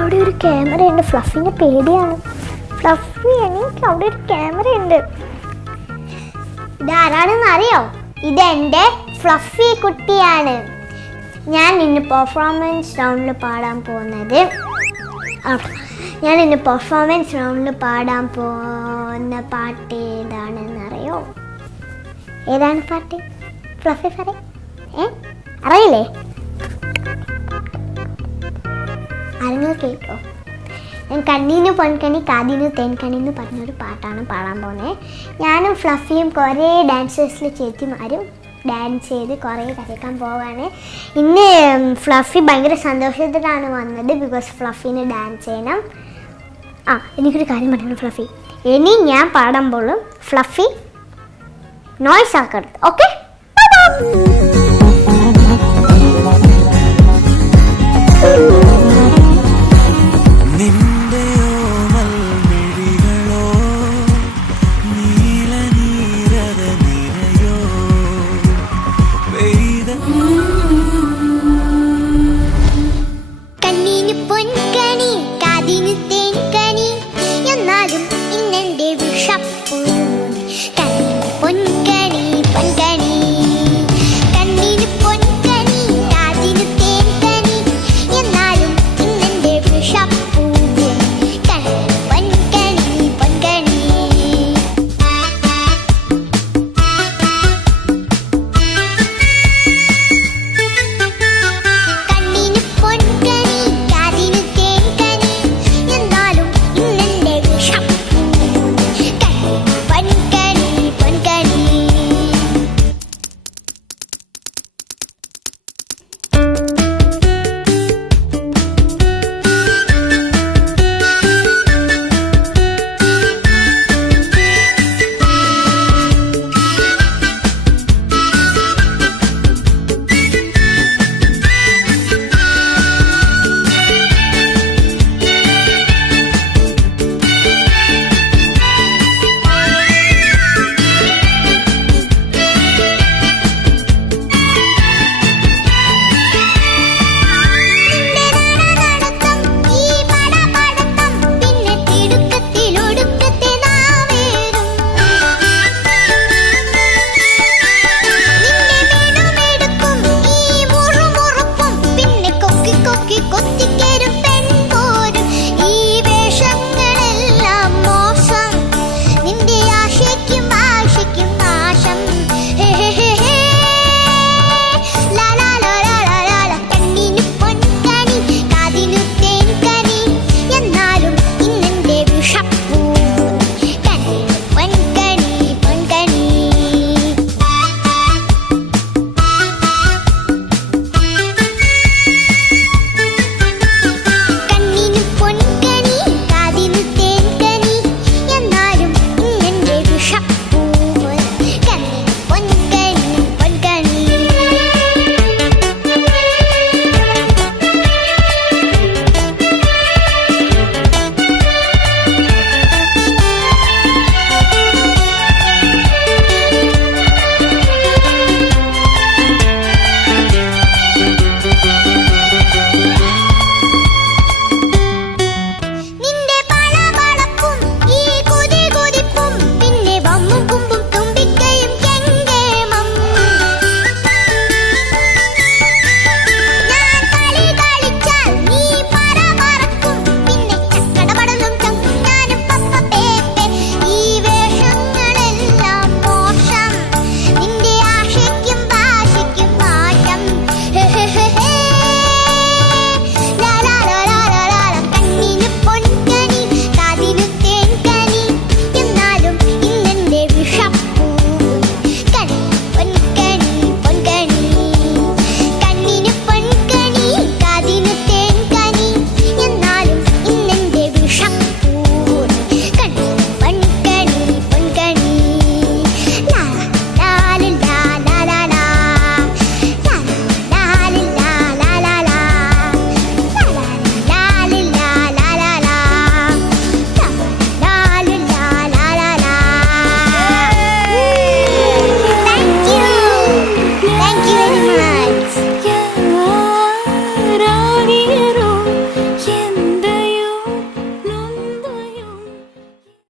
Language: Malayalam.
അവിടെ ഒരു ക്യാമറ ഉണ്ട്. ഫ്ലഫിനെ പേടിയാണ്. ഫ്ലഫി, എനിക്ക് അവിടെ ഒരു ക്യാമറ ഉണ്ട്. ഇതാരാണെന്ന് അറിയോ? ഇതെൻ്റെ ഫ്ലഫി കുട്ടിയാണ്. ഞാൻ ഇന്ന് പെർഫോമൻസ് റൗണ്ടിൽ പാടാൻ പോകുന്ന പാട്ട് ഏതാണെന്ന് അറിയോ? ഏതാണ് പാട്ട്? ഫ്ലഫി പറയും. അറിയില്ലേ? ആരെങ്കിലും കേട്ടോ? ഞാൻ കണ്ണീന് പൊൻകണി കാതിന് തേൻകണി എന്ന് പറഞ്ഞൊരു പാട്ടാണ് പാടാൻ പോകുന്നത്. ഞാനും ഫ്ലഫിയും കുറേ ഡാൻസേഴ്സിൽ ചേച്ചിമാരും ഡാൻസ് ചെയ്ത് കുറേ കളിക്കാൻ പോവാണ്. ഇന്ന് ഫ്ലഫി ഭയങ്കര സന്തോഷത്തിലാണ് വന്നത്. ബിക്കോസ് ഫ്ലഫിന് ഡാൻസ് ചെയ്യണം. എനിക്കൊരു കാര്യം പറയണം ഫ്ലഫി. ഇനി ഞാൻ പാടുമ്പോഴും ഫ്ലഫി നോയ്സ് ആക്കരുത്. ഓക്കെ?